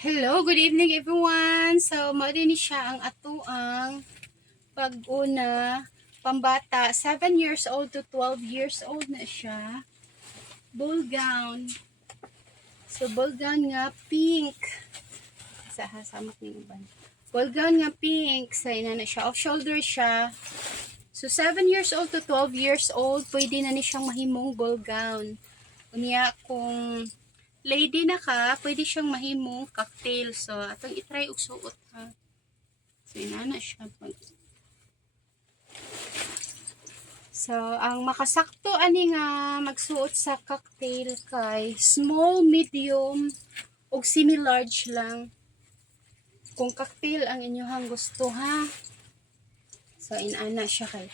Hello, good evening everyone. So, mao din siya ang atuang pag-una pambata, 7 years old to 12 years old na siya. Ball gown. So, ball gown nga pink. Sa hasamak ni uban. Ball gown nga pink. Sa ina na siya. Off shoulder siya. So, 7 years old to 12 years old, pwede na ni siyang mahimong ball gown. Unya, kung lady na ka, pwede siyang mahimong cocktail. So, atong itry og suot ha. So, inana siya. So, ang makasakto ani nga magsuot sa cocktail kay small, medium, ug semi-large lang. Kung cocktail ang inyohang gusto ha. So, inana siya kay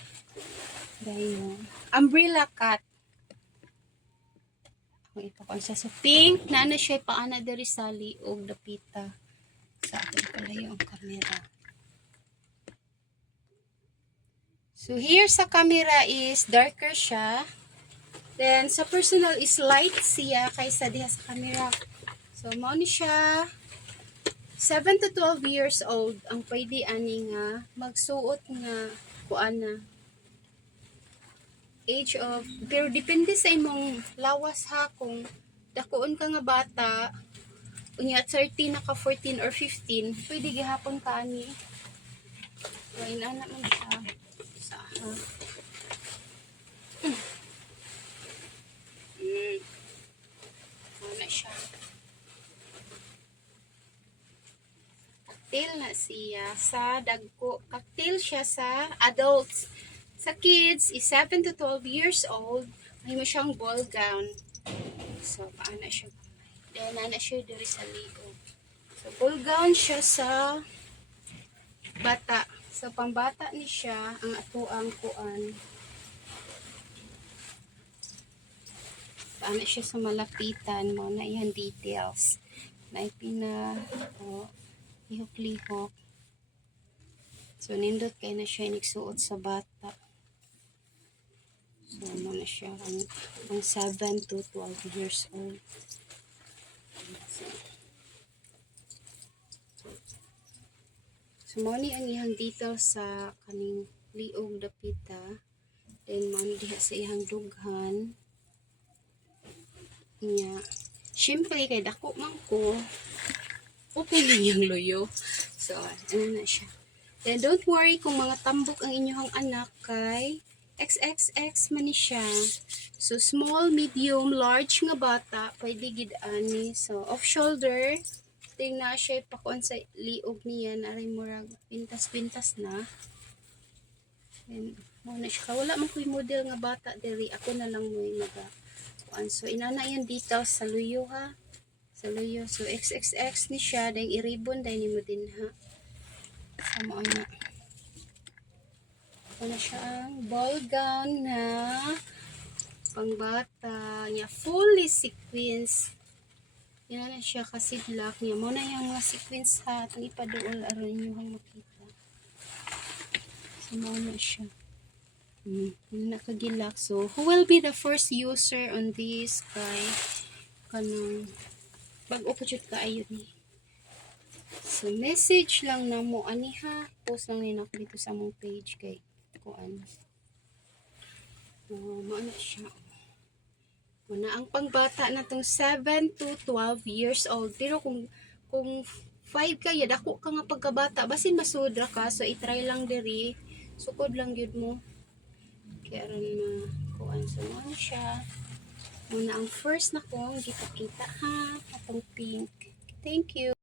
dayon. Umbrella cut. Ito kung siya. So, pink, na siya paana dari sa liog dapita. Sa atin pala yung camera. So, here sa camera is darker siya. Then, sa personal is light siya kaysa diha sa camera. So, mao ni siya 7 to 12 years old ang pwede ani nga magsuot nga kuana. Age of, pero depende sa imong lawas ha, kung dakuon ka nga bata, unya 30 na ka 14 or 15, pwede gihapon ka ani. So, inana man siya. Sa ha. Ano siya. Cocktail na siya sa dagko. Cocktail siya sa adults. Sa kids is 7 to 12 years old. May mo siyang ball gown. So, paano siya? Then, na siya diri sa liog. So, ball gown siya sa bata. So, pambata ni siya ang atuang kuan. Paano siya sa malapitan mo na ihan details. Na ipina, lihok-lihok. So, nindot kayo na siya nagsuot sa bata. So, ano na siya ang 7 to 12 years old. So, mani ang ihang detail sa kaning liog dapita. Then, mani diha sa ihang dughan. Nya, syempre, kay dako man ko, open na yung loyo. So, ano na siya. Then, don't worry kung mga tambok ang inyong anak kay XXX man ni siya. So, small, medium, large nga bata, pwede gid ani. So, off shoulder, tingna siya pakuan sa liog niya, aray murag pintas-pintas na. Then, muna siya. Wala man ko'y model nga bata diri. Ako na lang mo yung kuan. So, inana yan details sa luyo ha. Sa luyo. So, XXX ni siya. Dahil i-ribbon dahil ni mo din ha. Sama na. Ano siya ang ball gown na pangbata niya. Fully sequins. Yan na siya kasi black niya. Muna yung mga sequins ha. Itong ipaduol aron nyo ang makita. So, muna siya. Nakagilak. So, who will be the first user on this kay kanang bago ko jud kaayo ni. So, message lang na mo ani ha. Post lang nila ko dito sa mong page kay kuan. Maano siya. Muna ang pangbata na tong 7 to 12 years old. Pero kung 5 ka, dako ka nga pagkabata, basin masudra ka, so itry lang diri. Sukod lang yun mo. Kaya rin kuan sa mo siya. Muna ang first na kong kita-kita ha. Atong pink. Thank you.